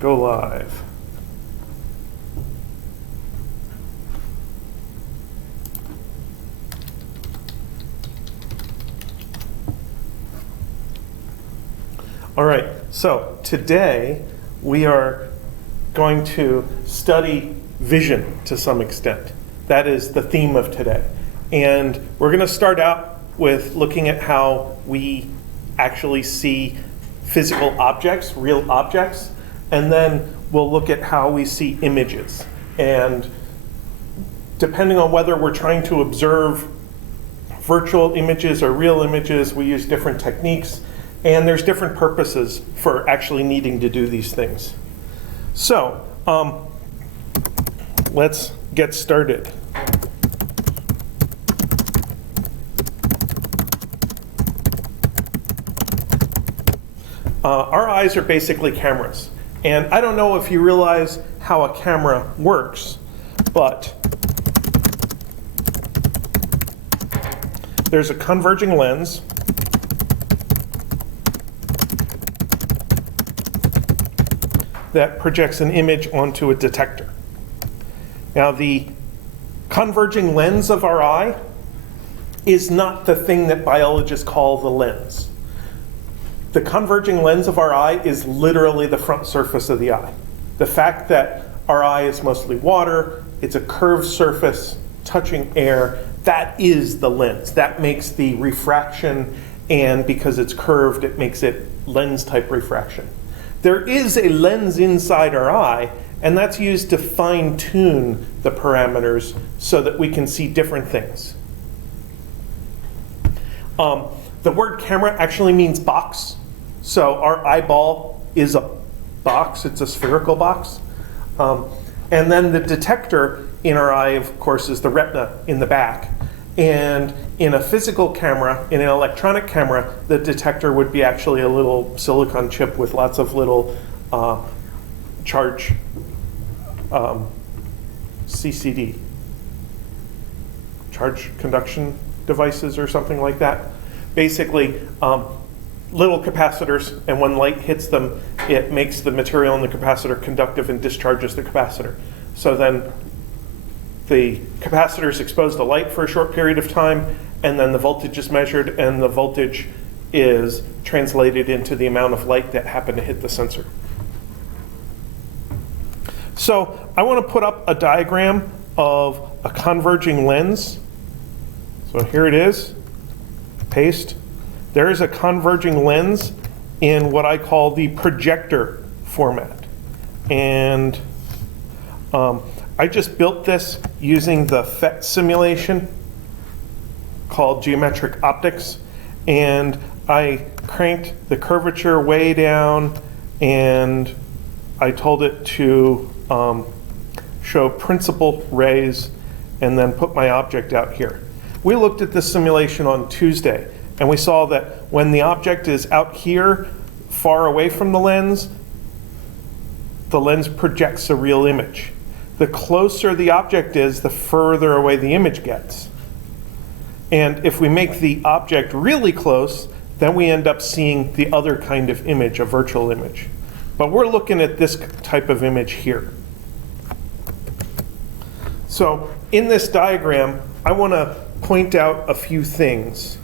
Go live. All right, so today we are going to study vision to some extent. That is the theme of today. And we're going to start out with looking at how we actually see physical objects, real objects, and then we'll look at how we see images. And depending on whether we're trying to observe virtual images or real images, we use different techniques. And there's different purposes for actually needing to do these things. So let's get started. Our eyes are basically cameras. And I don't know if you realize how a camera works, but there's a converging lens. That projects an image onto a detector. Now, the converging lens of our eye is not the thing that biologists call the lens. The converging lens of our eye is literally the front surface of the eye. The fact that our eye is mostly water, it's a curved surface touching air, that is the lens. That makes the refraction, and because it's curved, it makes it lens-type refraction. There is a lens inside our eye, and that's used to fine-tune the parameters so that we can see different things. The word camera actually means box. So our eyeball is a box, it's a spherical box. And then the detector in our eye, of course, is the retina in the back. And in a physical camera, in an electronic camera, the detector would be actually a little silicon chip with lots of little charge CCD, charge conduction devices or something like that. Basically, little capacitors, and when light hits them, it makes the material in the capacitor conductive and discharges the capacitor. So then the capacitor is exposed to light for a short period of time, and then the voltage is measured, and the voltage is translated into the amount of light that happened to hit the sensor. So I want to put up a diagram of a converging lens. So here it is, paste. There is a converging lens in what I call the projector format. And I just built this using the PhET simulation called geometric optics, and I cranked the curvature way down, and I told it to show principal rays and then put my object out here. We looked at this simulation on Tuesday, and we saw that when the object is out here far away from the lens projects a real image. The closer the object is, the further away the image gets. And if we make the object really close, then we end up seeing the other kind of image, a virtual image. But we're looking at this type of image here. So in this diagram, I want to point out a few things.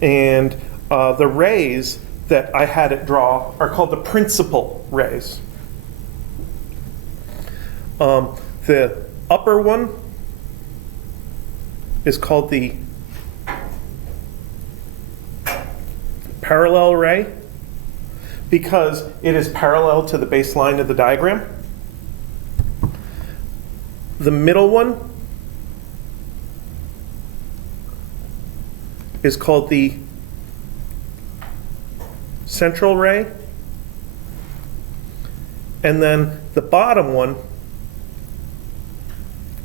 And the rays that I had it draw are called the principal rays. The upper one is called the parallel ray because it is parallel to the baseline of the diagram. The middle one is called the central ray. And then the bottom one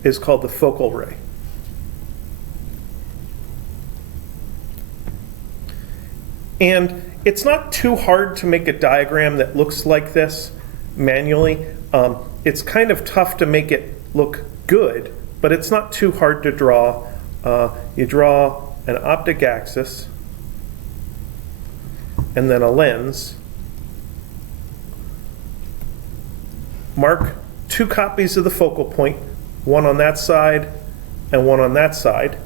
is called the focal ray. And it's not too hard to make a diagram that looks like this manually. It's kind of tough to make it look good, but it's not too hard to draw. You draw an optic axis and then a lens, mark 2 copies of the focal point, one on that side and one on that side,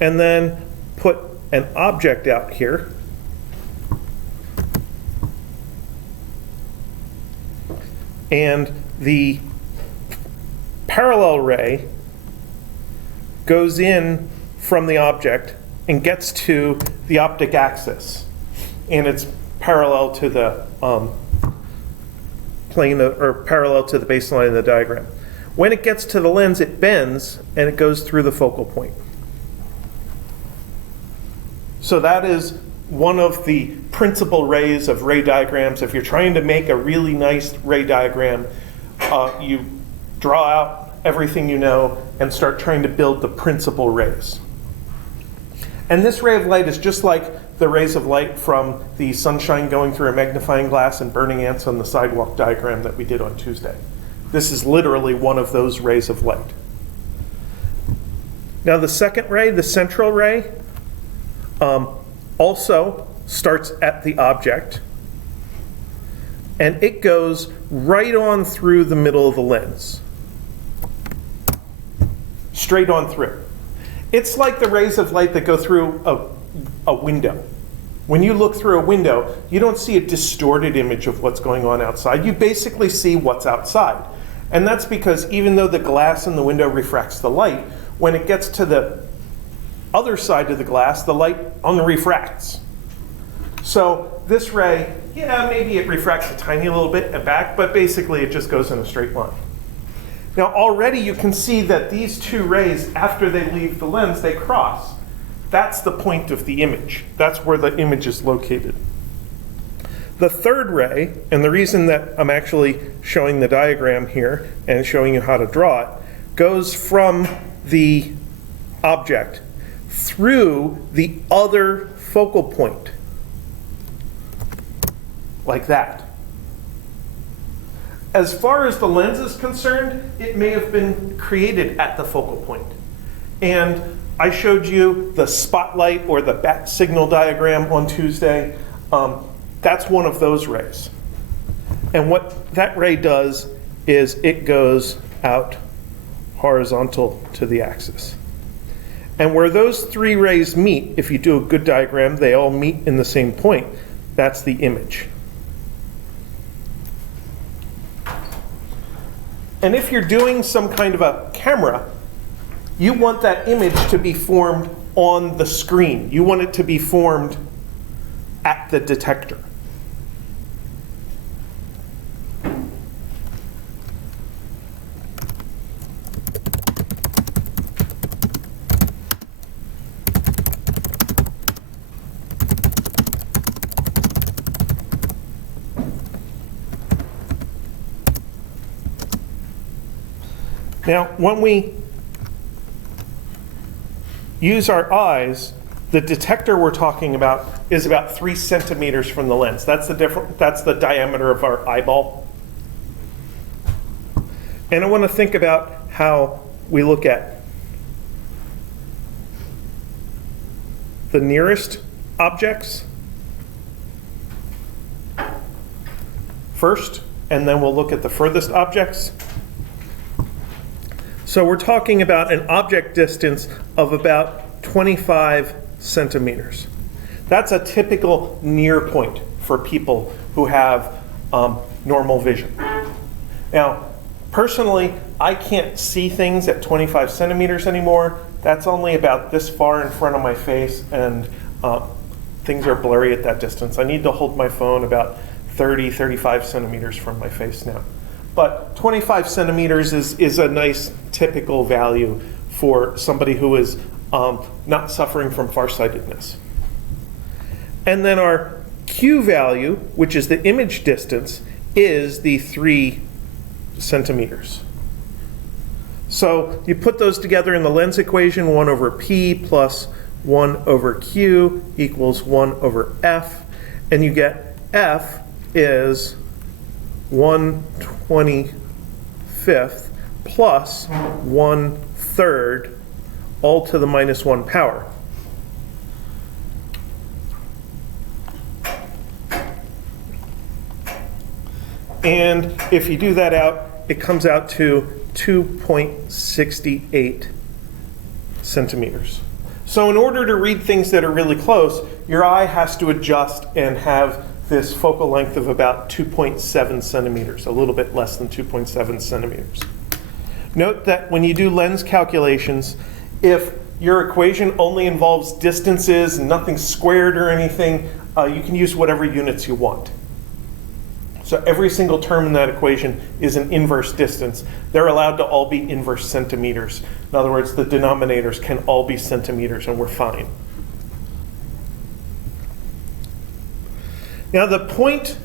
and then put an object out here. And the parallel ray goes in from the object and gets to the optic axis. And it's parallel to the plane, or parallel to the baseline of the diagram. When it gets to the lens, it bends and it goes through the focal point. So that is one of the principal rays of ray diagrams. If you're trying to make a really nice ray diagram, you draw out everything you know and start trying to build the principal rays. And this ray of light is just like the rays of light from the sunshine going through a magnifying glass and burning ants on the sidewalk diagram that we did on Tuesday. This is literally one of those rays of light. Now the second ray, the central ray, also starts at the object, and it goes right on through the middle of the lens. Straight on through. It's like the rays of light that go through a window. When you look through a window, you don't see a distorted image of what's going on outside. You basically see what's outside. And that's because even though the glass in the window refracts the light, when it gets to the other side of the glass, the light unrefracts. So this ray, yeah, maybe it refracts a tiny little bit and back, but basically it just goes in a straight line. Now already you can see that these two rays, after they leave the lens, they cross. That's the point of the image. That's where the image is located. The third ray, and the reason that I'm actually showing the diagram here and showing you how to draw it, goes from the object through the other focal point, like that. As far as the lens is concerned, it may have been created at the focal point. And I showed you the spotlight or the bat signal diagram on Tuesday. That's one of those rays. And what that ray does is it goes out horizontal to the axis. And where those three rays meet, if you do a good diagram, they all meet in the same point. That's the image. And if you're doing some kind of a camera, you want that image to be formed on the screen. You want it to be formed at the detector. Now, when we use our eyes, the detector we're talking about is about 3 centimeters from the lens. That's the diameter of our eyeball. And I want to think about how we look at the nearest objects first, and then we'll look at the furthest objects. So we're talking about an object distance of about 25 centimeters. That's a typical near point for people who have normal vision. Now, personally, I can't see things at 25 centimeters anymore. That's only about this far in front of my face, and things are blurry at that distance. I need to hold my phone about 30, 35 centimeters from my face now. But 25 centimeters is a nice typical value for somebody who is not suffering from farsightedness. And then our Q value, which is the image distance, is the 3 centimeters. So you put those together in the lens equation, 1 over P plus 1 over Q equals 1 over F, and you get F is 1/25 plus 1/3, all to the minus 1 power. And if you do that out, it comes out to 2.68 centimeters. So in order to read things that are really close, your eye has to adjust and have this focal length of about 2.7 centimeters, a little bit less than 2.7 centimeters. Note that when you do lens calculations, if your equation only involves distances and nothing squared or anything, you can use whatever units you want. So every single term in that equation is an inverse distance. They're allowed to all be inverse centimeters. In other words, the denominators can all be centimeters and we're fine. Now the point,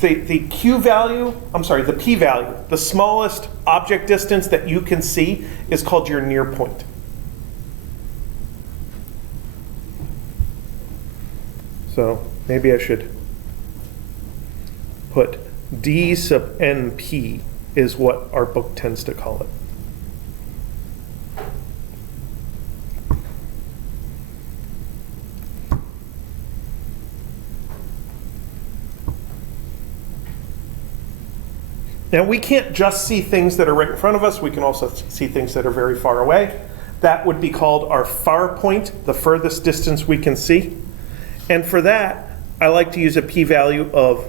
the Q value, the P value, the smallest object distance that you can see is called your near point. So maybe I should put D sub NP is what our book tends to call it. Now we can't just see things that are right in front of us, we can also see things that are very far away. That would be called our far point, the furthest distance we can see. And for that, I like to use a p-value of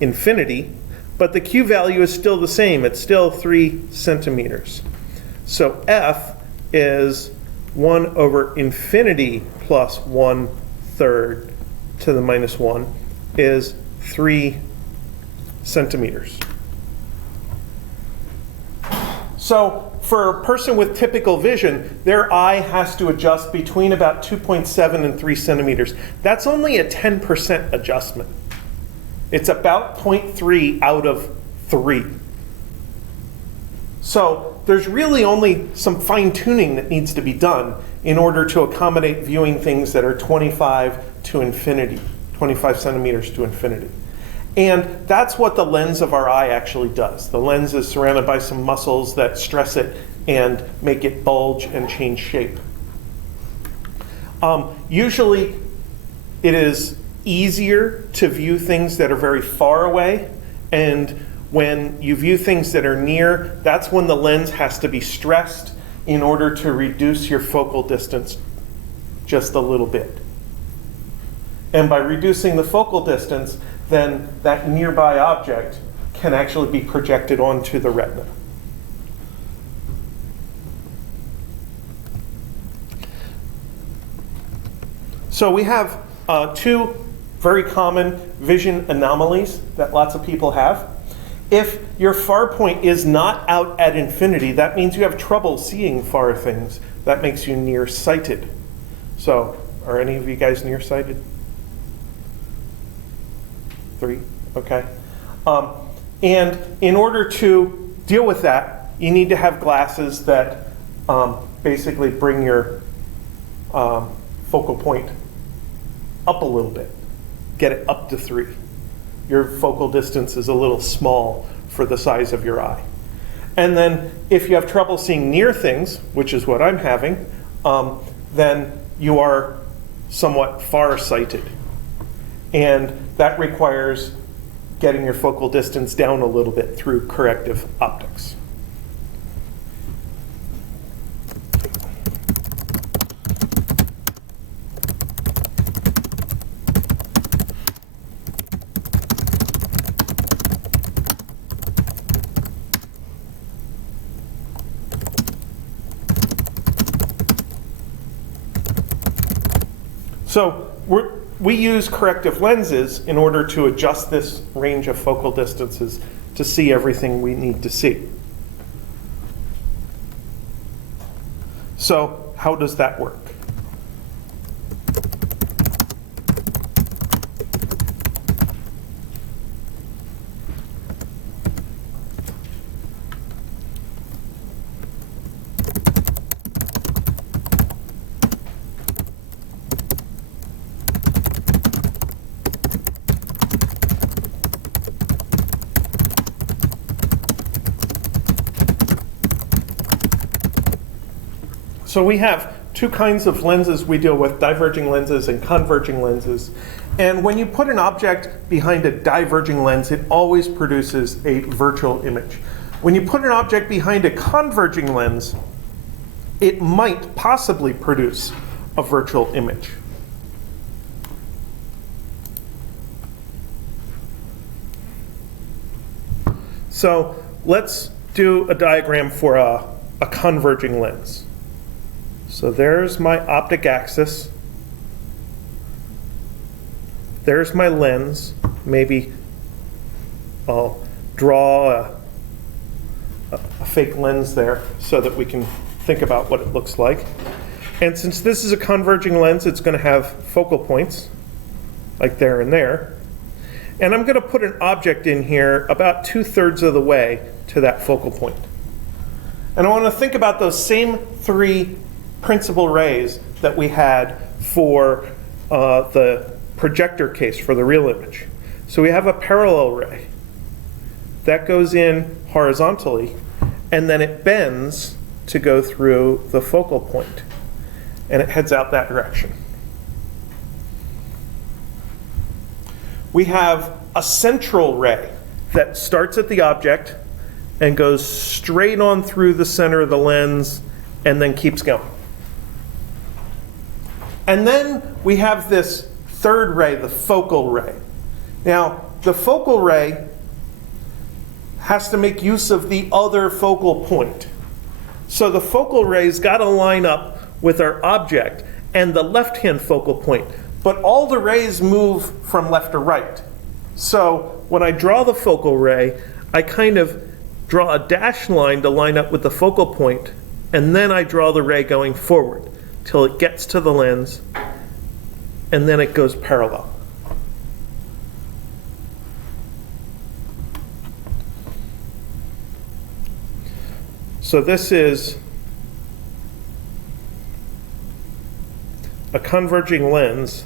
infinity, but the Q value is still the same. It's still 3 centimeters. So F is 1 over infinity plus 1/3 to the minus 1 is 3 centimeters. So for a person with typical vision, their eye has to adjust between about 2.7 and 3 centimeters. That's only a 10% adjustment. It's about 0.3 out of 3. So there's really only some fine-tuning that needs to be done in order to accommodate viewing things that are 25 to infinity, 25 centimeters to infinity. And that's what the lens of our eye actually does. The lens is surrounded by some muscles that stress it and make it bulge and change shape. Usually it is easier to view things that are very far away, and when you view things that are near, that's when the lens has to be stressed in order to reduce your focal distance just a little bit. And by reducing the focal distance, then that nearby object can actually be projected onto the retina. So we have two very common vision anomalies that lots of people have. If your far point is not out at infinity, that means you have trouble seeing far things. That makes you nearsighted. So, are any of you guys nearsighted? 3, okay. And in order to deal with that, you need to have glasses that basically bring your focal point up a little bit, get it up to 3. Your focal distance is a little small for the size of your eye. And then if you have trouble seeing near things, which is what I'm having, then you are somewhat farsighted. And that requires getting your focal distance down a little bit through corrective optics. So we use corrective lenses in order to adjust this range of focal distances to see everything we need to see. So how does that work? So we have two kinds of lenses we deal with, diverging lenses and converging lenses. And when you put an object behind a diverging lens, it always produces a virtual image. When you put an object behind a converging lens, it might possibly produce a virtual image. So let's do a diagram for a converging lens. So there's my optic axis. There's my lens. Maybe I'll draw a fake lens there so that we can think about what it looks like. And since this is a converging lens, it's going to have focal points, like there and there. And I'm going to put an object in here about 2/3 of the way to that focal point. And I want to think about those same three principal rays that we had for the projector case for the real image. So we have a parallel ray. That goes in horizontally, and then it bends to go through the focal point, and it heads out that direction. We have a central ray that starts at the object and goes straight on through the center of the lens and then keeps going. And then we have this third ray, the focal ray. Now, the focal ray has to make use of the other focal point. So the focal ray's got to line up with our object and the left-hand focal point. But all the rays move from left to right. So when I draw the focal ray, I kind of draw a dashed line to line up with the focal point, and then I draw the ray going forward till it gets to the lens, and then it goes parallel. So this is a converging lens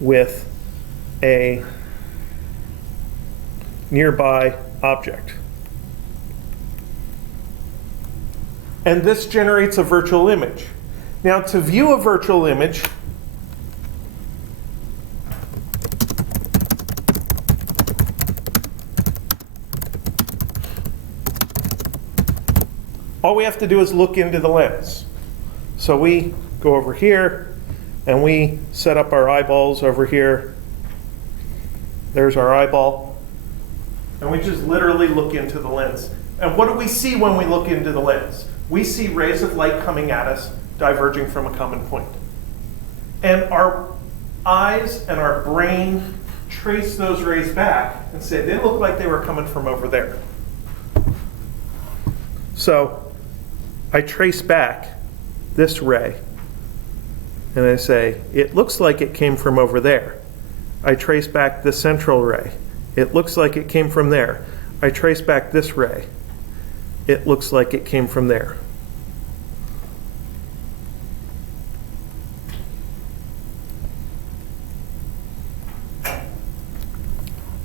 with a nearby object. And this generates a virtual image. Now, to view a virtual image, all we have to do is look into the lens. So we go over here, and we set up our eyeballs over here. There's our eyeball. And we just literally look into the lens. And what do we see when we look into the lens? We see rays of light coming at us, diverging from a common point. And our eyes and our brain trace those rays back and say, they look like they were coming from over there. So I trace back this ray, and I say, it looks like it came from over there. I trace back the central ray. It looks like it came from there. I trace back this ray. It looks like it came from there.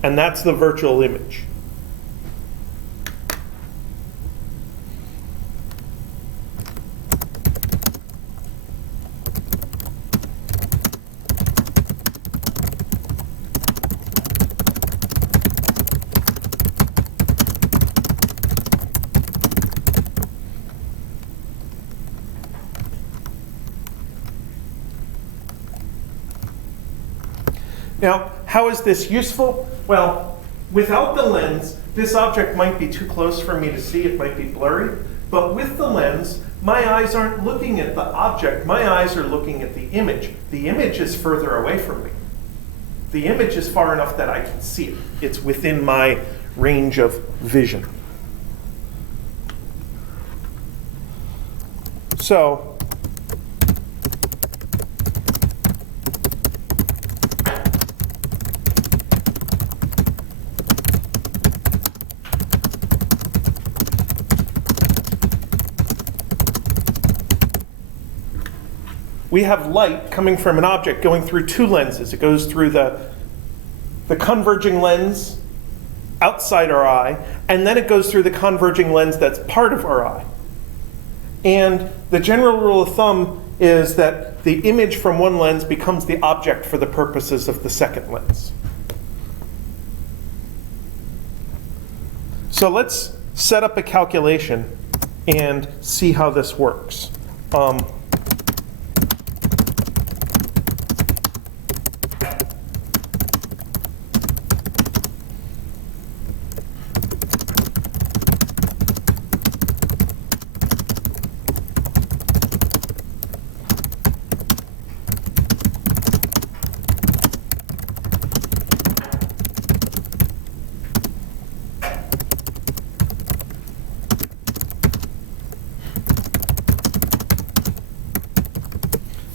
And that's the virtual image. Now, how is this useful? Well, without the lens, this object might be too close for me to see. It might be blurry. But with the lens, my eyes aren't looking at the object. My eyes are looking at the image. The image is further away from me. The image is far enough that I can see it. It's within my range of vision. So, we have light coming from an object going through two lenses. It goes through the converging lens outside our eye, and then it goes through the converging lens that's part of our eye. And the general rule of thumb is that the image from one lens becomes the object for the purposes of the second lens. So let's set up a calculation and see how this works.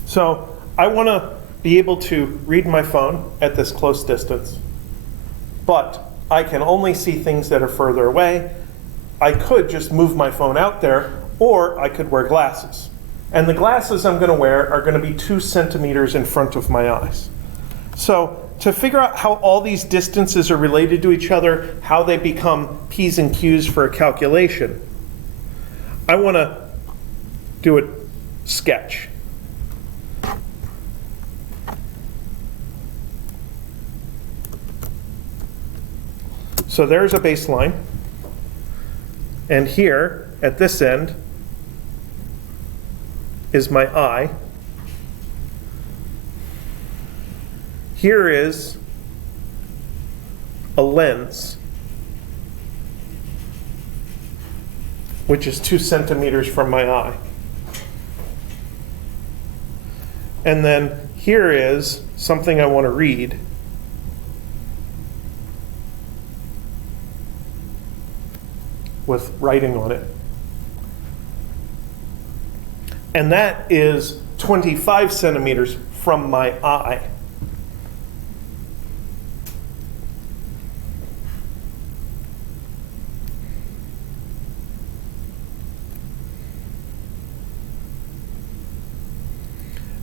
So I want to be able to read my phone at this close distance, but I can only see things that are further away. I could just move my phone out there, or I could wear glasses. And the glasses I'm going to wear are going to be 2 centimeters in front of my eyes. So to figure out how all these distances are related to each other, how they become P's and Q's for a calculation, I want to do a sketch. So there's a baseline, and here at this end is my eye. Here is a lens, which is 2 centimeters from my eye. And then here is something I want to read. With writing on it. And that is 25 centimeters from my eye.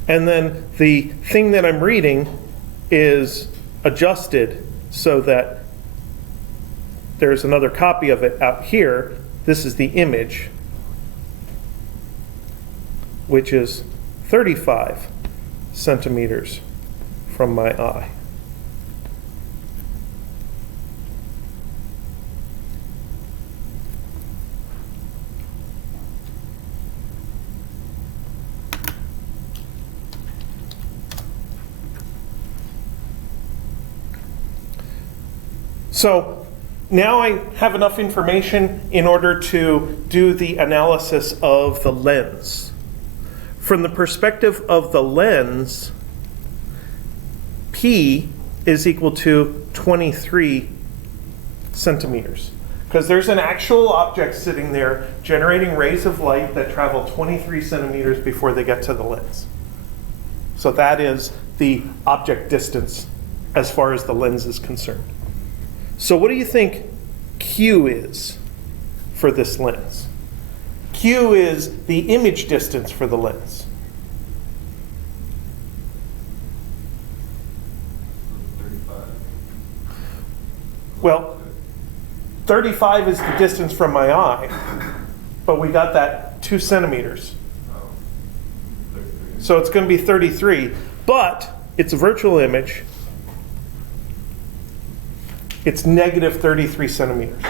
And then the thing that I'm reading is adjusted so that there's another copy of it out here. This is the image, which is 35 centimeters from my eye. So now I have enough information in order to do the analysis of the lens. From the perspective of the lens, P is equal to 23 centimeters. Because there's an actual object sitting there generating rays of light that travel 23 centimeters before they get to the lens. So that is the object distance as far as the lens is concerned. So what do you think Q is for this lens? Q is the image distance for the lens. 35. Well, 35 is the distance from my eye, but we got that 2 centimeters. Oh, 33. So it's going to be 33, but it's a virtual image. It's negative 33 centimeters.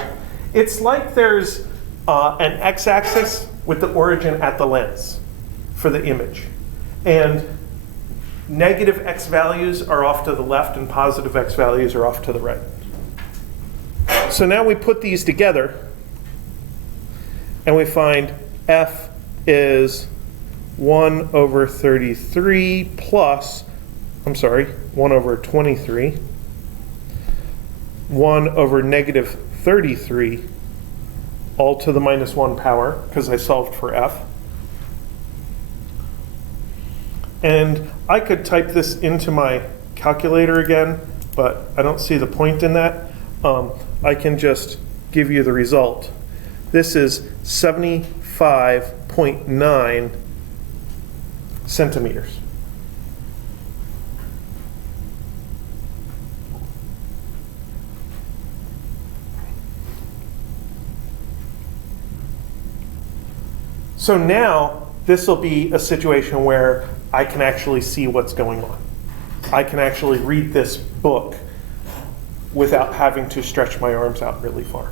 It's like there's an x-axis with the origin at the lens for the image. And negative x values are off to the left and positive x values are off to the right. So now we put these together and we find F is 1 over 33 plus, 1 over 23. 1 over negative 33, all to the minus 1 power, because I solved for F. And I could type this into my calculator again, but I don't see the point in that. I can just give you the result. This is 75.9 centimeters. So now this will be a situation where I can actually see what's going on. I can actually read this book without having to stretch my arms out really far.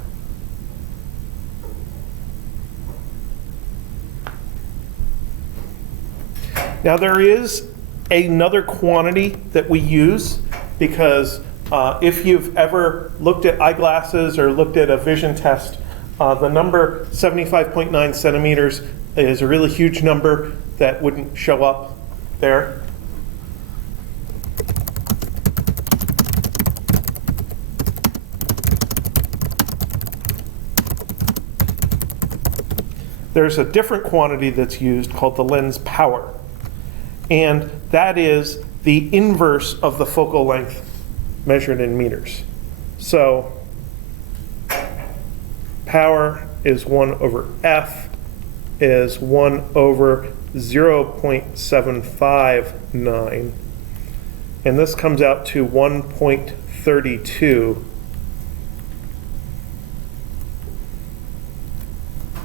Now there is another quantity that we use because if you've ever looked at eyeglasses or looked at a vision test, the number 75.9 centimeters is a really huge number that wouldn't show up there. There's a different quantity that's used called the lens power. And that is the inverse of the focal length measured in meters. So power is 1 over f is 1 over 0.759. And this comes out to 1.32.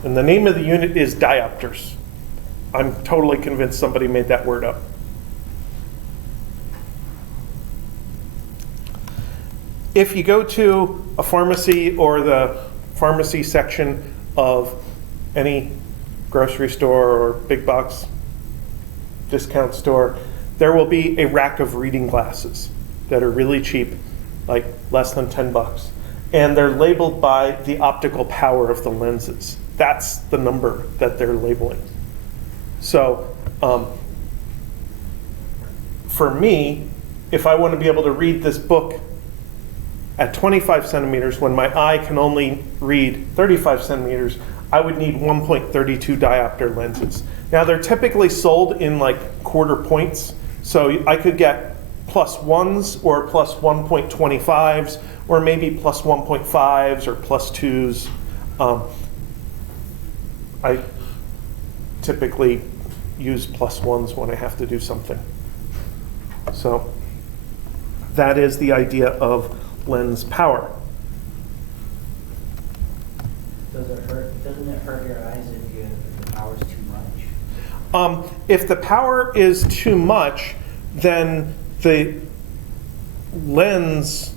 And the name of the unit is diopters. I'm totally convinced somebody made that word up. If you go to a pharmacy or the pharmacy section of any grocery store or big box discount store, there will be a rack of reading glasses that are really cheap, like less than 10 bucks. And they're labeled by the optical power of the lenses. That's the number that they're labeling. So for me, if I want to be able to read this book at 25 centimeters when my eye can only read 35 centimeters, I would need 1.32 diopter lenses. Now they're typically sold in like quarter points, so I could get +1s or +1.25s or maybe +1.5s or +2s. I typically use +1s when I have to do something. So that is the idea of lens power. Doesn't it hurt your eyes if the power's too much? If the power is too much, then the lens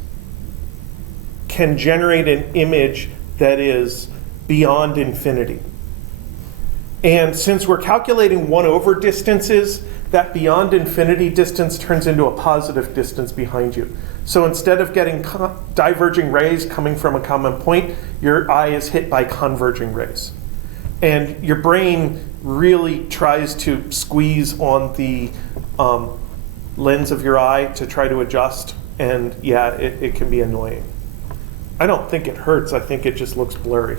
can generate an image that is beyond infinity. And since we're calculating 1/over distances, that beyond infinity distance turns into a positive distance behind you. So instead of getting diverging rays coming from a common point, your eye is hit by converging rays. And your brain really tries to squeeze on the lens of your eye to try to adjust. And yeah, it can be annoying. I don't think it hurts. I think it just looks blurry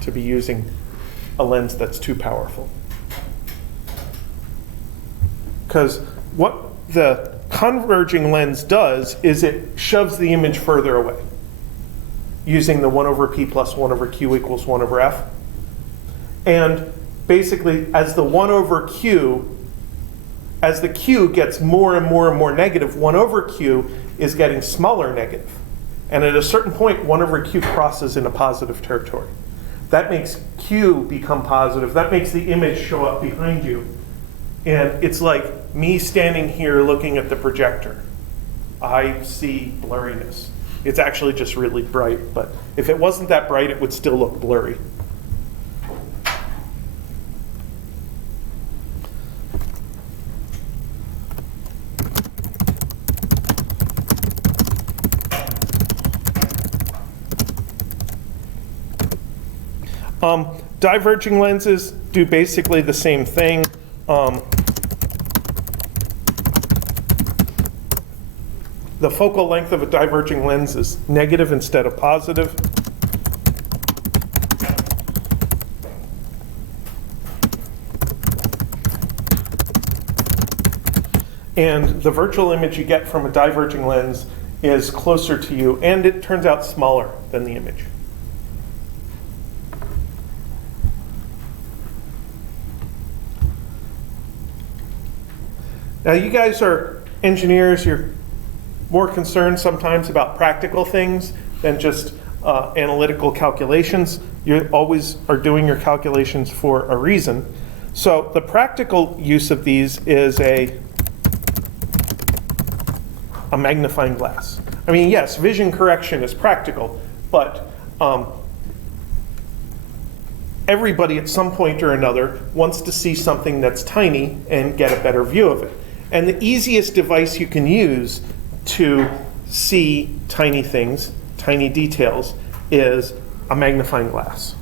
to be using a lens that's too powerful. Because what the converging lens does is it shoves the image further away using the 1/p plus 1/q equals 1/f. And basically, as the 1/q, as the q gets more and more and more negative, 1/q is getting smaller negative. And at a certain point, 1/q crosses into positive territory. That makes q become positive. That makes the image show up behind you. And it's like me standing here looking at the projector. I see blurriness. It's actually just really bright, but if it wasn't that bright, it would still look blurry. Diverging lenses do basically the same thing. The focal length of a diverging lens is negative instead of positive. And the virtual image you get from a diverging lens is closer to you, and it turns out smaller than the image. Now you guys are engineers, you're more concerned sometimes about practical things than just analytical calculations. You always are doing your calculations for a reason. So the practical use of these is a magnifying glass. I mean, yes, vision correction is practical, but everybody at some point or another wants to see something that's tiny and get a better view of it. And the easiest device you can use to see tiny things, tiny details, is a magnifying glass.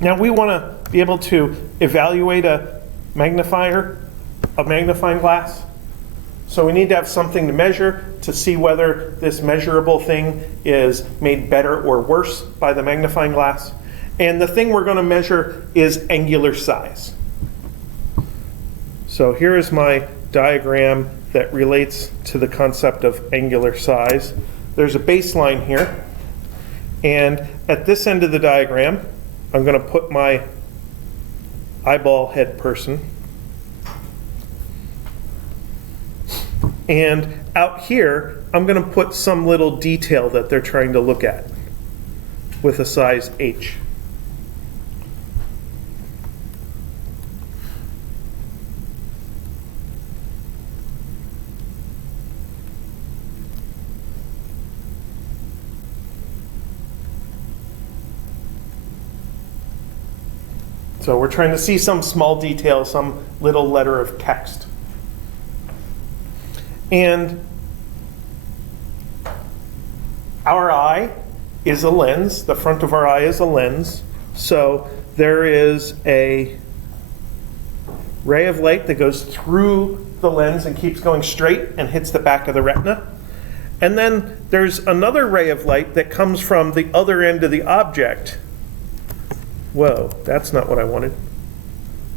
Now we want to be able to evaluate a magnifying glass. So we need to have something to measure to see whether this measurable thing is made better or worse by the magnifying glass. And the thing we're going to measure is angular size. So here is my diagram that relates to the concept of angular size. There's a baseline here. And at this end of the diagram, I'm going to put my eyeball head person. And out here, I'm going to put some little detail that they're trying to look at with a size H. So we're trying to see some small detail, some little letter of text. And our eye is a lens. The front of our eye is a lens. So there is a ray of light that goes through the lens and keeps going straight and hits the back of the retina. And then there's another ray of light that comes from the other end of the object. Whoa, that's not what I wanted.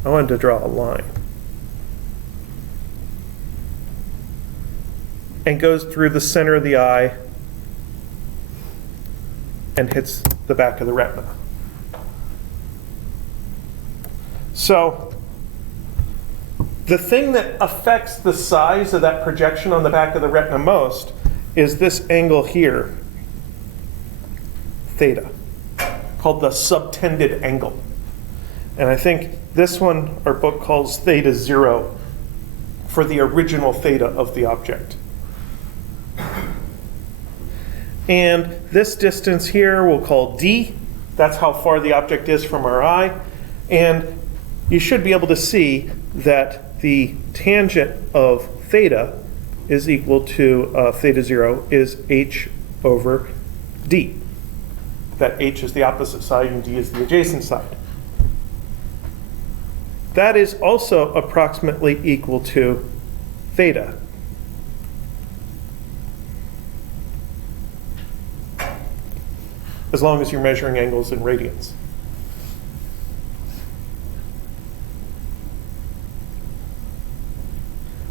I wanted to draw a line. And goes through the center of the eye and hits the back of the retina. So the thing that affects the size of that projection on the back of the retina most is this angle here, theta, called the subtended angle. And I think this one, our book calls theta 0 for the original theta of the object. And this distance here we'll call d. That's how far the object is from our eye. And you should be able to see that the tangent of theta is equal to theta 0 is h over d. That h is the opposite side and d is the adjacent side. That is also approximately equal to theta. As long as you're measuring angles in radians.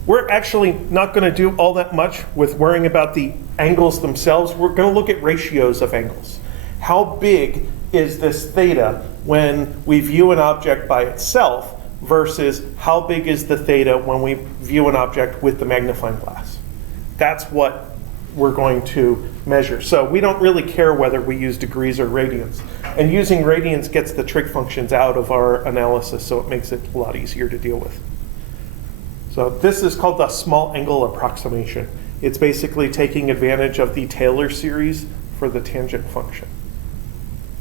We're actually not going to do all that much with worrying about the angles themselves. We're going to look at ratios of angles. How big is this theta when we view an object by itself versus how big is the theta when we view an object with the magnifying glass? That's what we're going to measure. So we don't really care whether we use degrees or radians. And using radians gets the trig functions out of our analysis, so it makes it a lot easier to deal with. So this is called the small angle approximation. It's basically taking advantage of the Taylor series for the tangent function.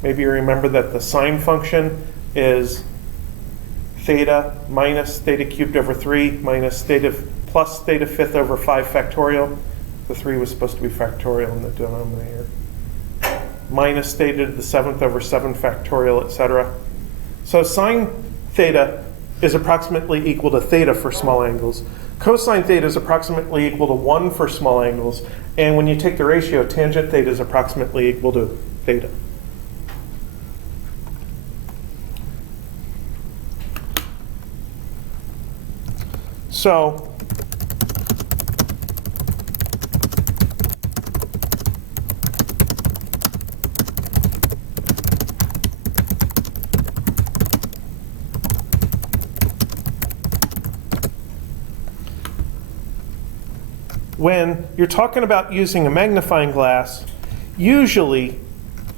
Maybe you remember that the sine function is theta minus theta cubed over 3 minus theta plus theta fifth over 5 factorial. The 3 was supposed to be factorial in the denominator. Minus theta to the 7th over 7 factorial, etc. So sine theta is approximately equal to theta for small angles. Cosine theta is approximately equal to 1 for small angles. And when you take the ratio, tangent theta is approximately equal to theta. So when you're talking about using a magnifying glass, usually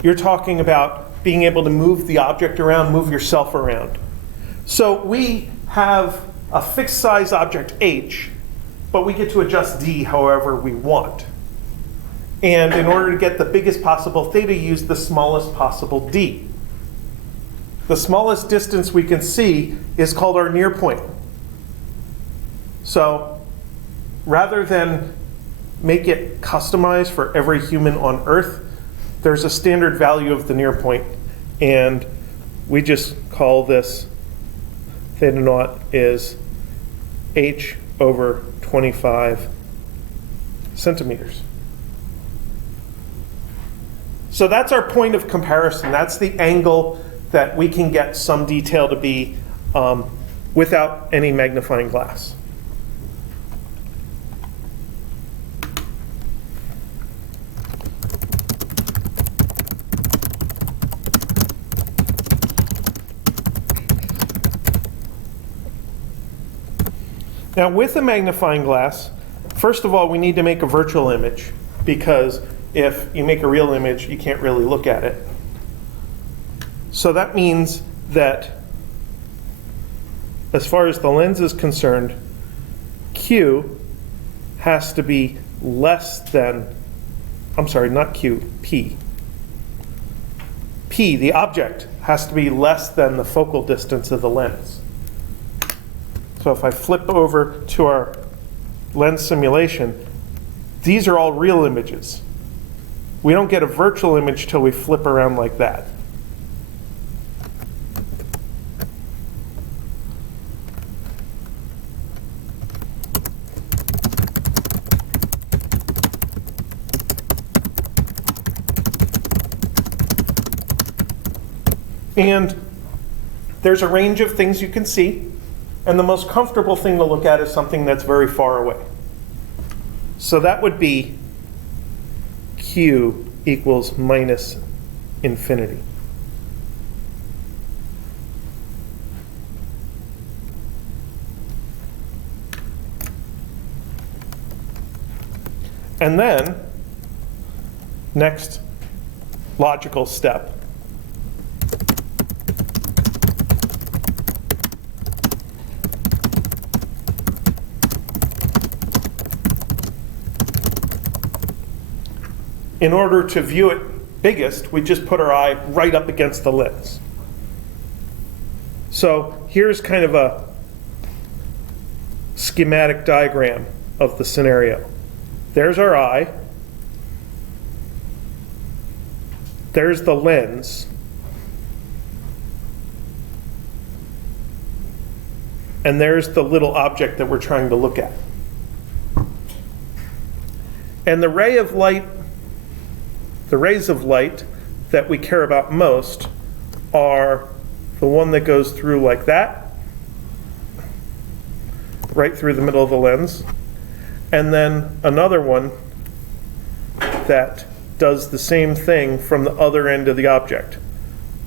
you're talking about being able to move the object around, move yourself around. So we have a fixed size object H, but we get to adjust D however we want. And in order to get the biggest possible theta, use the smallest possible D. The smallest distance we can see is called our near point. So rather than make it customized for every human on Earth, there's a standard value of the near point, and we just call this theta naught is H over 25 centimeters. So that's our point of comparison. That's the angle that we can get some detail to be without any magnifying glass. Now with a magnifying glass, first of all, we need to make a virtual image, because if you make a real image, you can't really look at it. So that means that as far as the lens is concerned, Q has to be less than, I'm sorry, not Q, P. P, the object, has to be less than the focal distance of the lens. So if I flip over to our lens simulation, these are all real images. We don't get a virtual image till we flip around like that. And there's a range of things you can see. And the most comfortable thing to look at is something that's very far away. So that would be Q equals minus infinity. And then, next logical step. In order to view it biggest, we just put our eye right up against the lens. So here's kind of a schematic diagram of the scenario. There's our eye. There's the lens. And there's the little object that we're trying to look at. And the rays of light that we care about most are the one that goes through like that, right through the middle of the lens, and then another one that does the same thing from the other end of the object,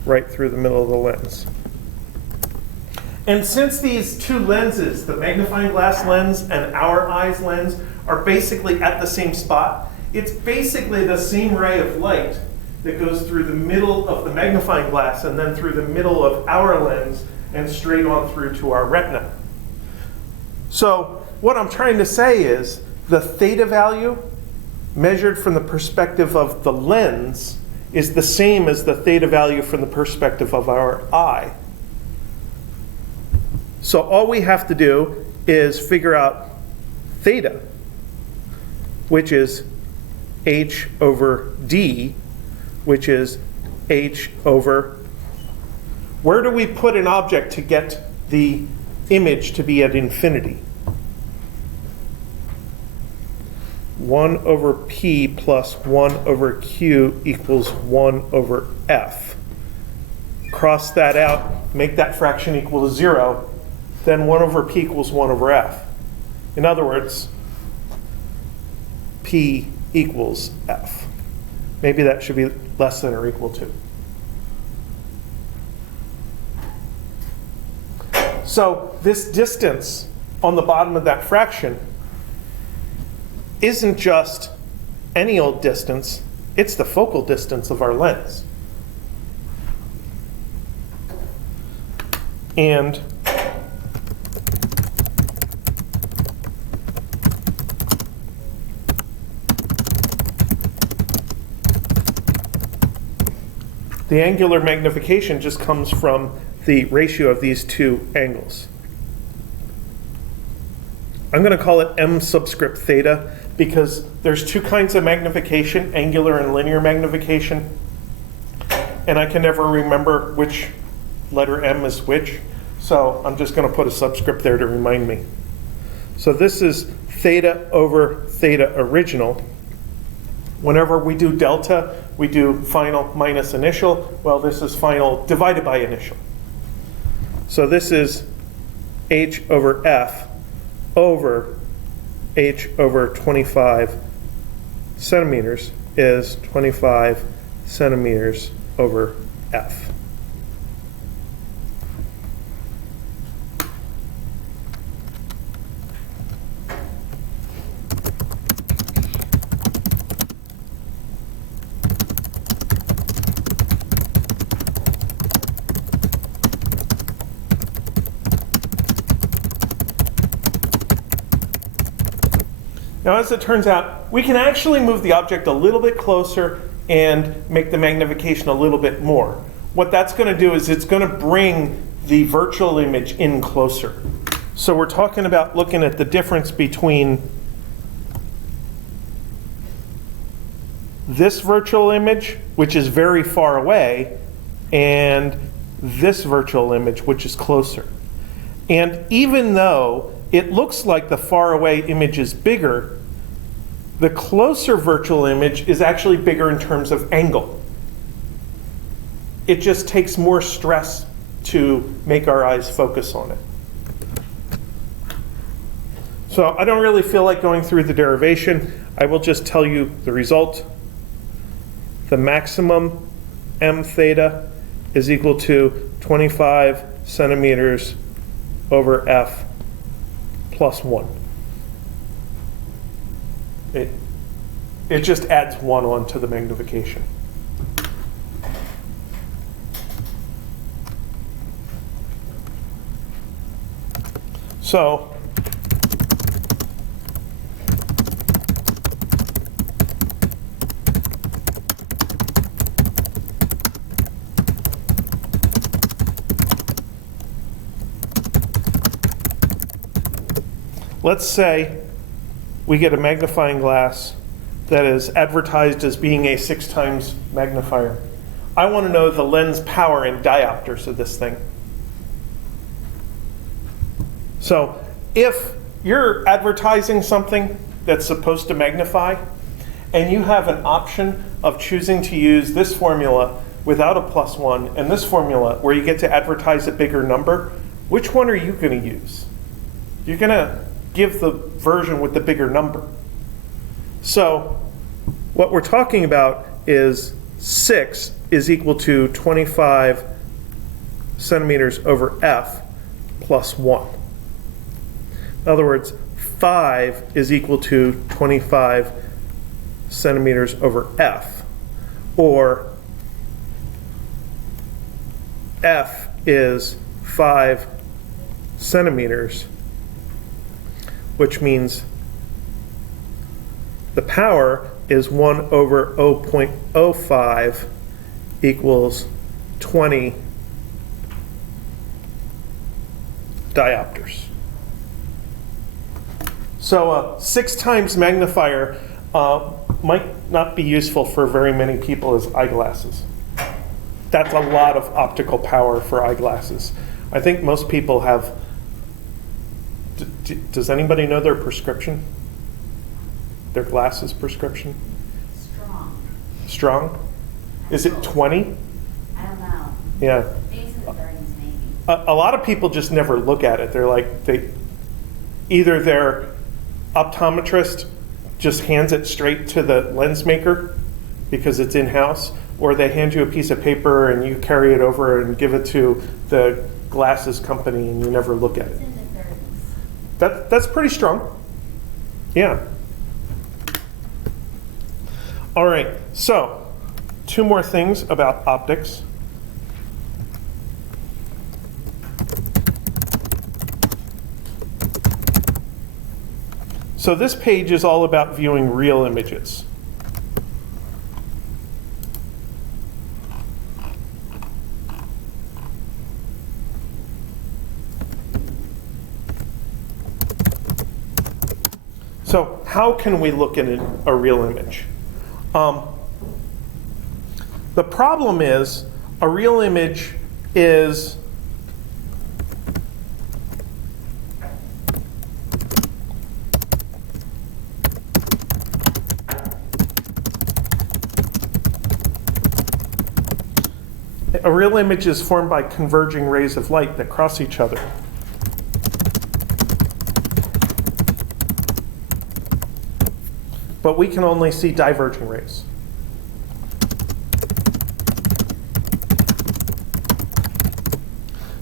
right through the middle of the lens. And since these two lenses, the magnifying glass lens and our eye's lens, are basically at the same spot, it's basically the same ray of light that goes through the middle of the magnifying glass and then through the middle of our lens and straight on through to our retina. So what I'm trying to say is the theta value measured from the perspective of the lens is the same as the theta value from the perspective of our eye. So all we have to do is figure out theta, which is H over D, which is H over, where do we put an object to get the image to be at infinity? 1 over P plus 1 over Q equals 1 over F. Cross that out, make that fraction equal to 0, then 1 over P equals 1 over F. In other words, P equals F. Maybe that should be less than or equal to. So this distance on the bottom of that fraction isn't just any old distance, it's the focal distance of our lens. And the angular magnification just comes from the ratio of these two angles. I'm going to call it M subscript theta because there's two kinds of magnification, angular and linear magnification. And I can never remember which letter M is which. So I'm just going to put a subscript there to remind me. So this is theta over theta original. Whenever we do delta, we do final minus initial. Well, this is final divided by initial. So this is h over f over h over 25 centimeters is 25 centimeters over f. Now, as it turns out, we can actually move the object a little bit closer and make the magnification a little bit more. What that's going to do is it's going to bring the virtual image in closer. So we're talking about looking at the difference between this virtual image, which is very far away, and this virtual image, which is closer. And even though it looks like the far away image is bigger, the closer virtual image is actually bigger in terms of angle. It just takes more stress to make our eyes focus on it. So I don't really feel like going through the derivation. I will just tell you the result. The maximum m theta is equal to 25 centimeters over f plus 1. It just adds 1 on to the magnification. So let's say we get a magnifying glass that is advertised as being a 6 times magnifier. I want to know the lens power in diopters of this thing. So if you're advertising something that's supposed to magnify, and you have an option of choosing to use this formula without a +1 and this formula where you get to advertise a bigger number, which one are you going to use? You're going to give the version with the bigger number. So what we're talking about is 6 is equal to 25 centimeters over f plus 1. In other words, 5 is equal to 25 centimeters over f, or f is 5 centimeters, which means the power is 1 over 0.05 equals 20 diopters. So a 6 times magnifier might not be useful for very many people as eyeglasses. That's a lot of optical power for eyeglasses. I think most people have. Does anybody know their prescription? Their glasses prescription? Strong. Strong? Is it 20? I don't know. Yeah. Maybe it's in the 30s, maybe. A lot of people just never look at it. They're like, either they're optometrist just hands it straight to the lens maker because it's in-house, or they hand you a piece of paper and you carry it over and give it to the glasses company and you never look at It's it. in the 30s. That's pretty strong. Yeah. All right, so 2 more things about optics. So this page is all about viewing real images. So how can we look at a real image? The problem is a real image is formed by converging rays of light that cross each other. But we can only see diverging rays.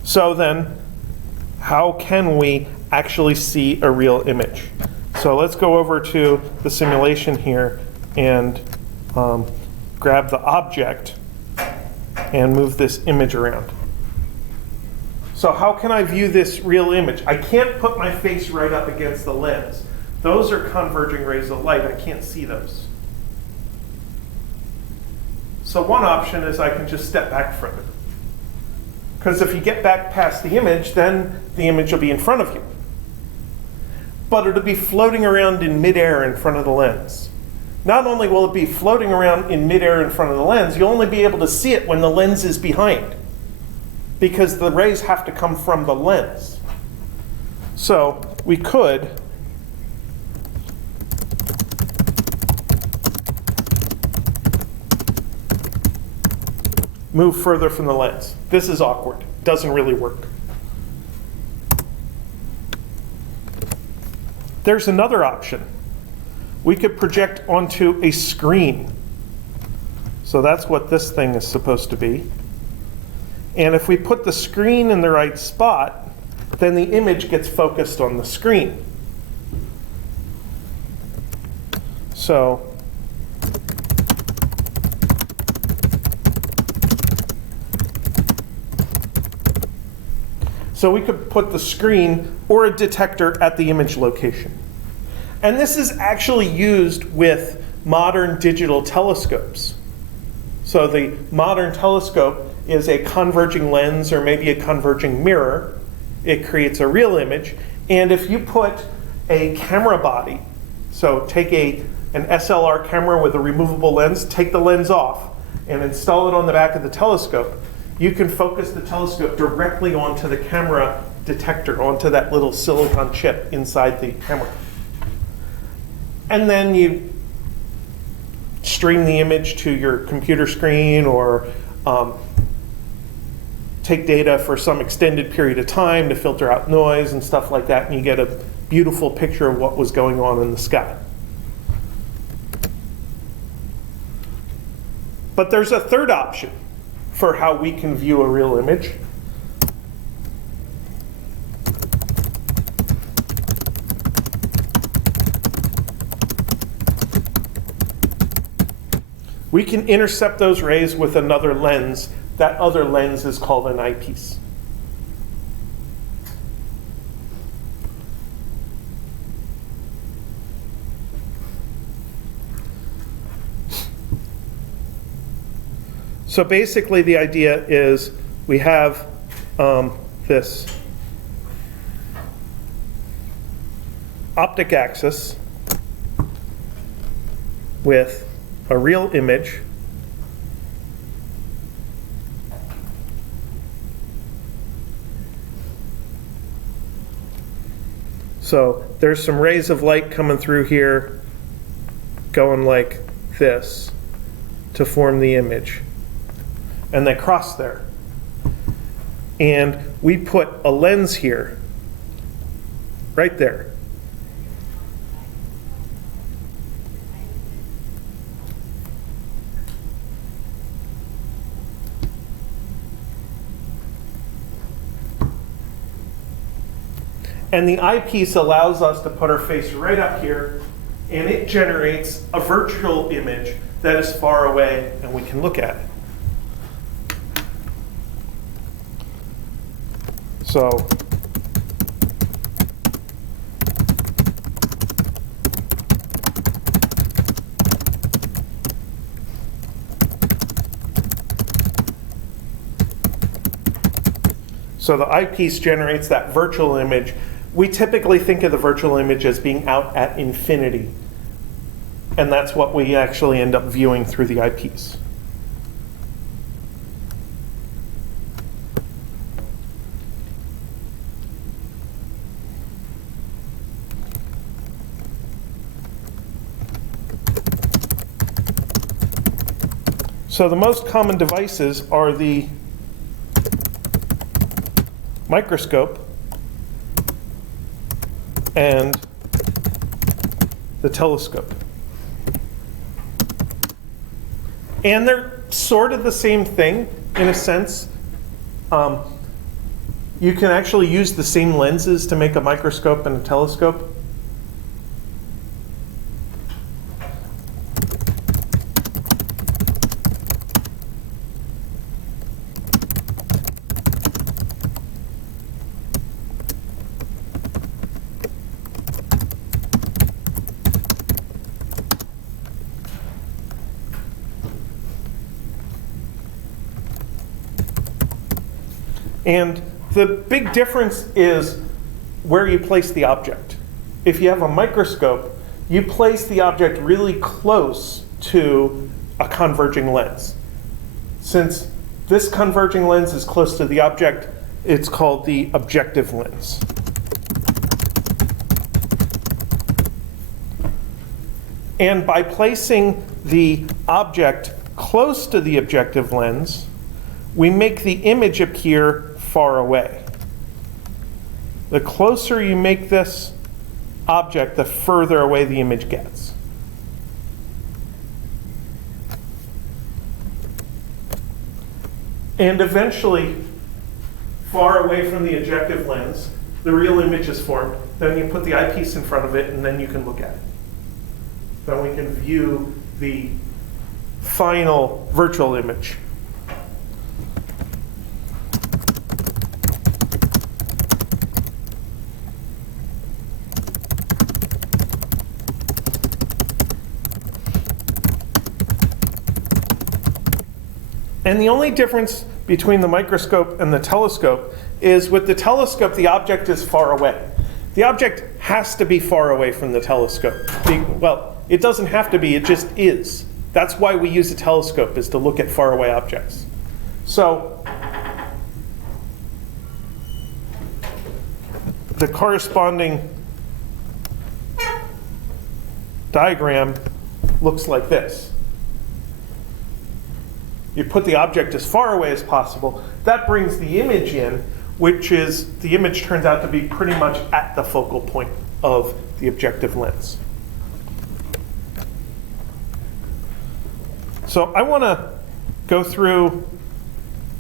So then, how can we actually see a real image? So let's go over to the simulation here and grab the object and move this image around. So how can I view this real image? I can't put my face right up against the lens. Those are converging rays of light. I can't see those. So one option is I can just step back from it. Because if you get back past the image, then the image will be in front of you. But it'll be floating around in midair in front of the lens. Not only will it be floating around in midair in front of the lens, you'll only be able to see it when the lens is behind, because the rays have to come from the lens. So we could move further from the lens. This is awkward. Doesn't really work. There's another option. We could project onto a screen. So that's what this thing is supposed to be. And if we put the screen in the right spot, then the image gets focused on the screen. So we could put the screen or a detector at the image location. And this is actually used with modern digital telescopes. So the modern telescope is a converging lens or maybe a converging mirror. It creates a real image. And if you put a camera body, so take an SLR camera with a removable lens, take the lens off and install it on the back of the telescope, you can focus the telescope directly onto the camera detector, onto that little silicon chip inside the camera. And then you stream the image to your computer screen or take data for some extended period of time to filter out noise and stuff like that, and you get a beautiful picture of what was going on in the sky. But there's a third option for how we can view a real image. We can intercept those rays with another lens. That other lens is called an eyepiece. So basically the idea is we have this optic axis with a real image so there's some rays of light coming through here going like this to form the image, and they cross there, and we put a lens here right there, And the eyepiece allows us to put our face right up here, and it generates a virtual image that is far away, and we can look at it. So, the eyepiece generates that virtual image. We typically think of the virtual image as being out at infinity. And that's what we actually end up viewing through the eyepiece. So the most common devices are the microscope and the telescope. And they're sort of the same thing in a sense. You can actually use the same lenses to make a microscope and a telescope. And the big difference is where you place the object. If you have a microscope, you place the object really close to a converging lens. Since this converging lens is close to the object, it's called the objective lens. And by placing the object close to the objective lens, we make the image appear far away. The closer you make this object, the further away the image gets. And eventually, far away from the objective lens, the real image is formed. Then you put the eyepiece in front of it, and then you can look at it. Then we can view the final virtual image. And the only difference between the microscope and the telescope is with the telescope, the object is far away. The object has to be far away from the telescope. Well, it doesn't have to be, it just is. That's why we use a telescope, is to look at far away objects. So, the corresponding diagram looks like this. You put the object as far away as possible. That brings the image in, which is, the image turns out to be pretty much at the focal point of the objective lens. So I want to go through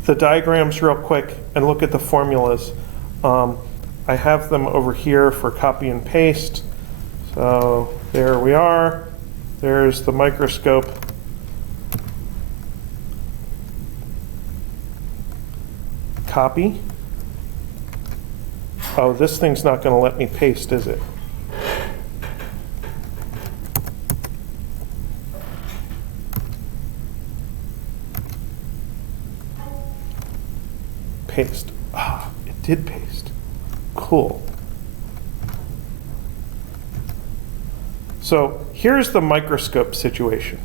the diagrams real quick and look at the formulas. I have them over here for copy and paste. So there we are. There's the microscope. Copy. Oh, this thing's not going to let me paste, is it? Paste. Ah, it did paste. Cool. So here's the microscope situation,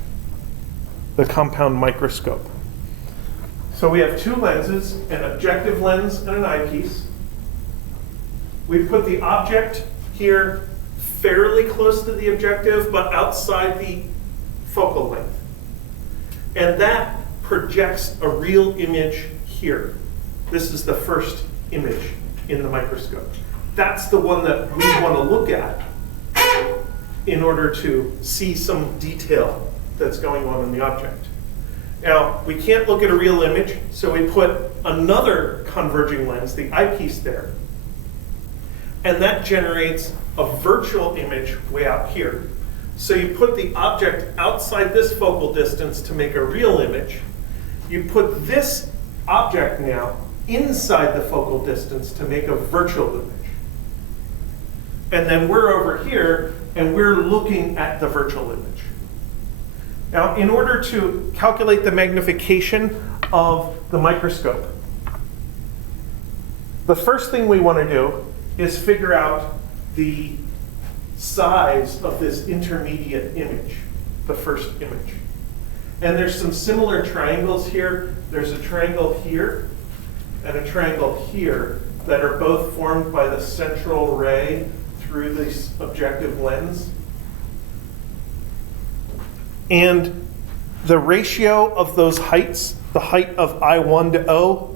the compound microscope. So we have two lenses, an objective lens and an eyepiece. We put the object here fairly close to the objective, but outside the focal length. And that projects a real image here. This is the first image in the microscope. That's the one that we want to look at in order to see some detail that's going on in the object. Now, we can't look at a real image, so we put another converging lens, the eyepiece there. and that generates a virtual image way out here. So you put the object outside this focal distance to make a real image. You put this object now inside the focal distance to make a virtual image. And then we're over here, and we're looking at the virtual image. Now, in order to calculate the magnification of the microscope, the first thing we want to do is figure out the size of this intermediate image, the first image. And there's some similar triangles here. There's a triangle here and a triangle here that are both formed by the central ray through this objective lens. And the ratio of those heights, the height of I1 to O,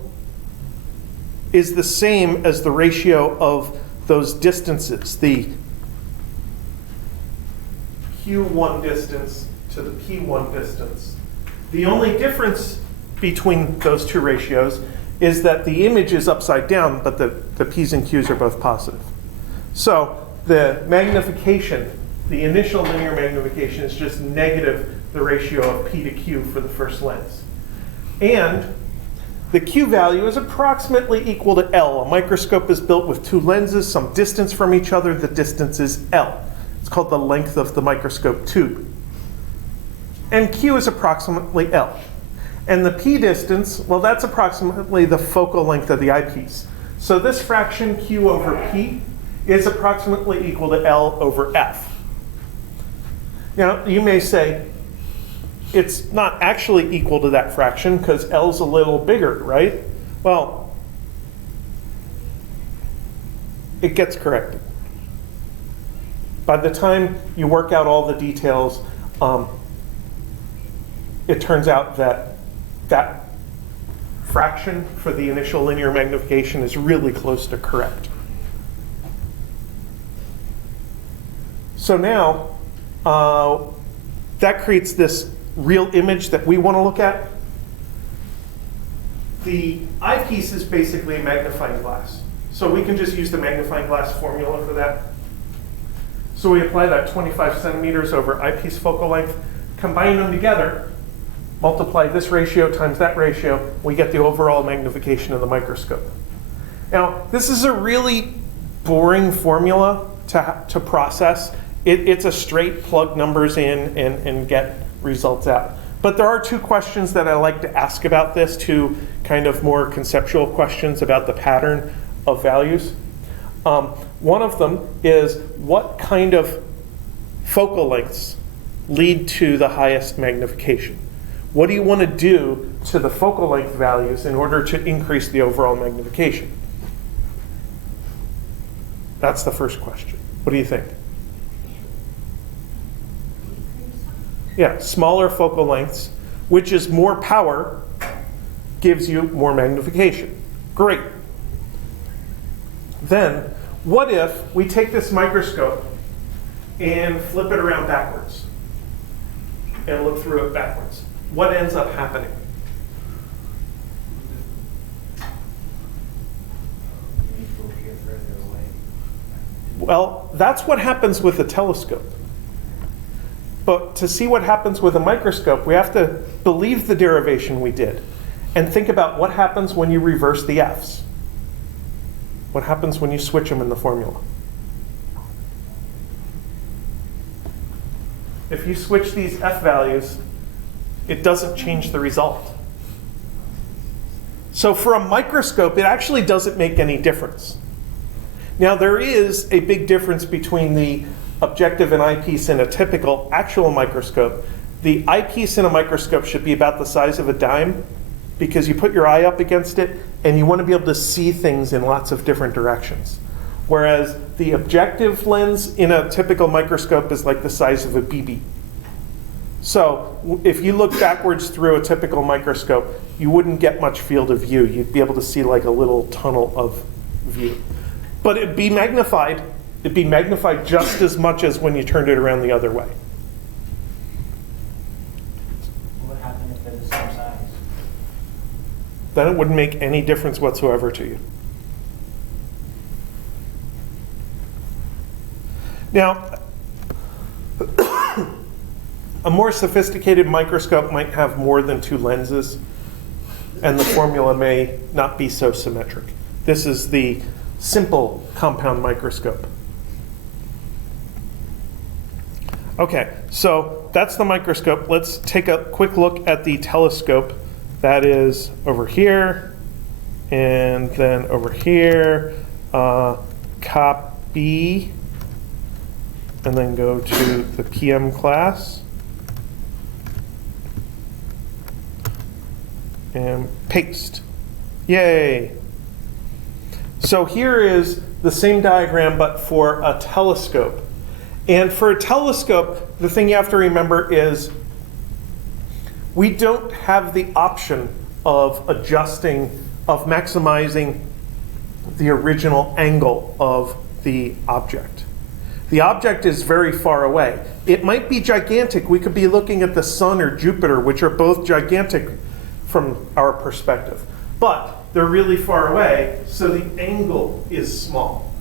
is the same as the ratio of those distances, the Q1 distance to the P1 distance. The only difference between those two ratios is that the image is upside down, but the P's and Q's are both positive. So the magnification, the initial linear magnification, is just negative the ratio of P to Q for the first lens. And the Q value is approximately equal to L. A microscope is built with two lenses, some distance from each other. The distance is L. It's called the length of the microscope tube. And Q is approximately L. And the P distance, well, that's approximately the focal length of the eyepiece. So this fraction Q over P is approximately equal to L over F. Now, you may say, it's not actually equal to that fraction because L's a little bigger, right? Well, it gets corrected. By the time you work out all the details, it turns out that that fraction for the initial linear magnification is really close to correct. So now, that creates this real image that we want to look at. The eyepiece is basically a magnifying glass. So we can just use the magnifying glass formula for that. So we apply that 25 centimeters over eyepiece focal length, combine them together, multiply this ratio times that ratio, we get the overall magnification of the microscope. Now, this is a really boring formula to process. It's a straight plug numbers in and get results out. But there are two questions that I like to ask about this, two kind of more conceptual questions about the pattern of values. One of them is, what kind of focal lengths lead to the highest magnification? What do you want to do to the focal length values in order to increase the overall magnification? That's the first question. What do you think? Yeah, smaller focal lengths, which is more power, gives you more magnification. Great. Then, what if we take this microscope and flip it around backwards and look through it backwards? What ends up happening? You need to go here further away. Well, that's what happens with a telescope. But to see what happens with a microscope, we have to believe the derivation we did and think about what happens when you reverse the F's. What happens when you switch them in the formula? If you switch these F values, it doesn't change the result. So for a microscope, it actually doesn't make any difference. Now, there is a big difference between the objective and eyepiece in a typical actual microscope. The eyepiece in a microscope should be about the size of a dime, because you put your eye up against it and you want to be able to see things in lots of different directions. Whereas the objective lens in a typical microscope is like the size of a BB. So if you look backwards through a typical microscope, you wouldn't get much field of view. You'd be able to see like a little tunnel of view. But it'd be magnified. It'd be magnified just as much as when you turned it around the other way. What would happen if they're the same size? Then it wouldn't make any difference whatsoever to you. Now, a more sophisticated microscope might have more than 2 lenses, and the formula may not be so symmetric. This is the simple compound microscope. Okay, so that's the microscope. Let's take a quick look at the telescope. That is over here, and then over here, copy, and then go to the PM class, and paste. Yay! So here is the same diagram, but for a telescope. And for a telescope, the thing you have to remember is we don't have the option of adjusting, of maximizing the original angle of the object. The object is very far away. It might be gigantic. We could be looking at the sun or Jupiter, which are both gigantic from our perspective. But they're really far away, so the angle is small.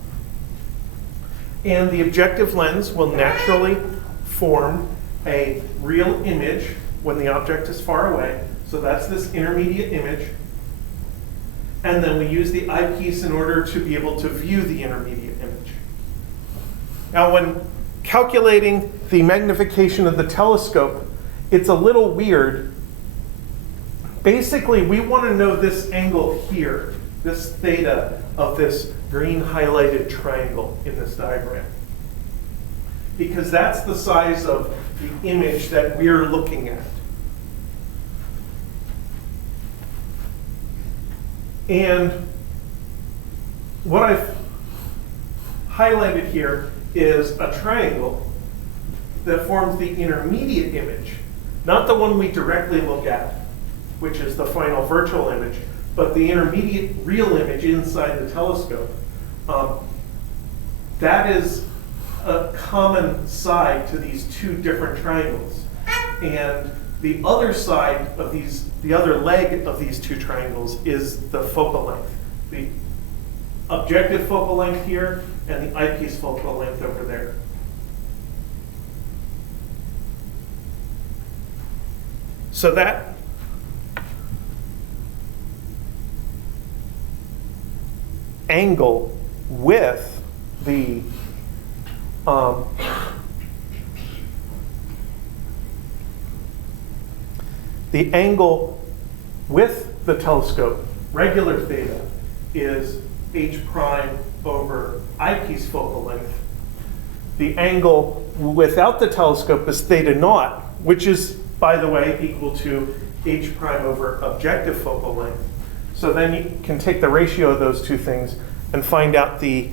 And the objective lens will naturally form a real image when the object is far away. So that's this intermediate image. And then we use the eyepiece in order to be able to view the intermediate image. Now, when calculating the magnification of the telescope, it's a little weird. Basically, we want to know this angle here, this theta of this green highlighted triangle in this diagram. Because that's the size of the image that we're looking at. And what I've highlighted here is a triangle that forms the intermediate image, not the one we directly look at, which is the final virtual image, but the intermediate real image inside the telescope. That is a common side to these 2 different triangles. And the other side of these, the other leg of these 2 triangles is the focal length. The objective focal length here and the eyepiece focal length over there. So that angle with the angle with the telescope, regular theta, is h prime over eyepiece focal length. The angle without the telescope is theta naught, which is, by the way, equal to h prime over objective focal length. So then you can take the ratio of those 2 things and find out the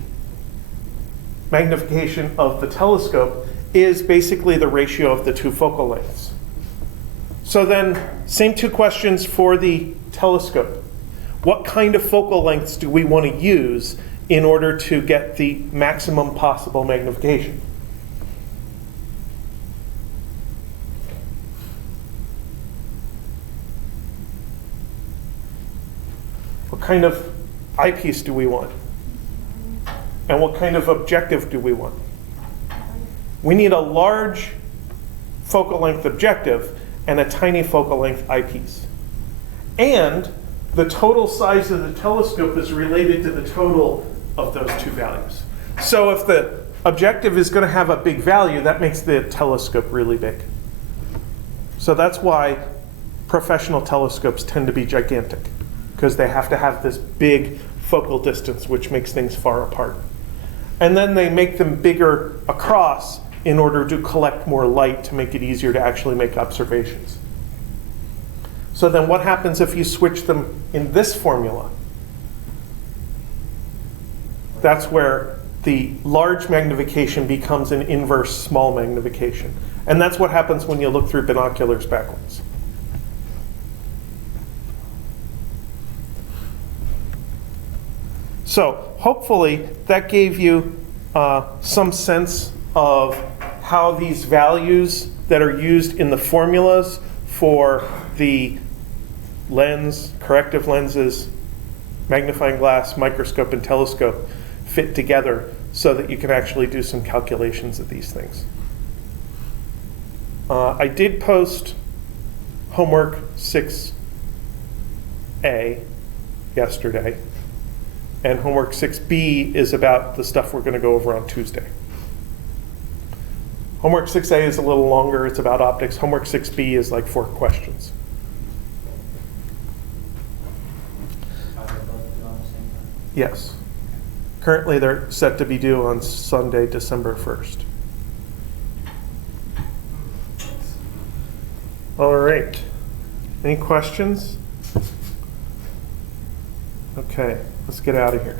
magnification of the telescope is basically the ratio of the 2 focal lengths. So then, same 2 questions for the telescope. What kind of focal lengths do we want to use in order to get the maximum possible magnification? What kind of eyepiece do we want? And what kind of objective do we want? We need a large focal length objective and a tiny focal length eyepiece. And the total size of the telescope is related to the total of those 2 values. So if the objective is going to have a big value, that makes the telescope really big. So that's why professional telescopes tend to be gigantic, because they have to have this big focal distance, which makes things far apart. And then they make them bigger across in order to collect more light to make it easier to actually make observations. So then what happens if you switch them in this formula? That's where the large magnification becomes an inverse small magnification. And that's what happens when you look through binoculars backwards. So hopefully that gave you some sense of how these values that are used in the formulas for the lens, corrective lenses, magnifying glass, microscope, and telescope fit together so that you can actually do some calculations of these things. I did post homework 6A yesterday, and homework 6B is about the stuff we're going to go over on Tuesday. Homework 6A is a little longer, it's about optics. Homework 6B is like 4 questions. Are they both due on the same time? Yes. Currently, they're set to be due on Sunday, December 1st. All right. Any questions? Okay, let's get out of here.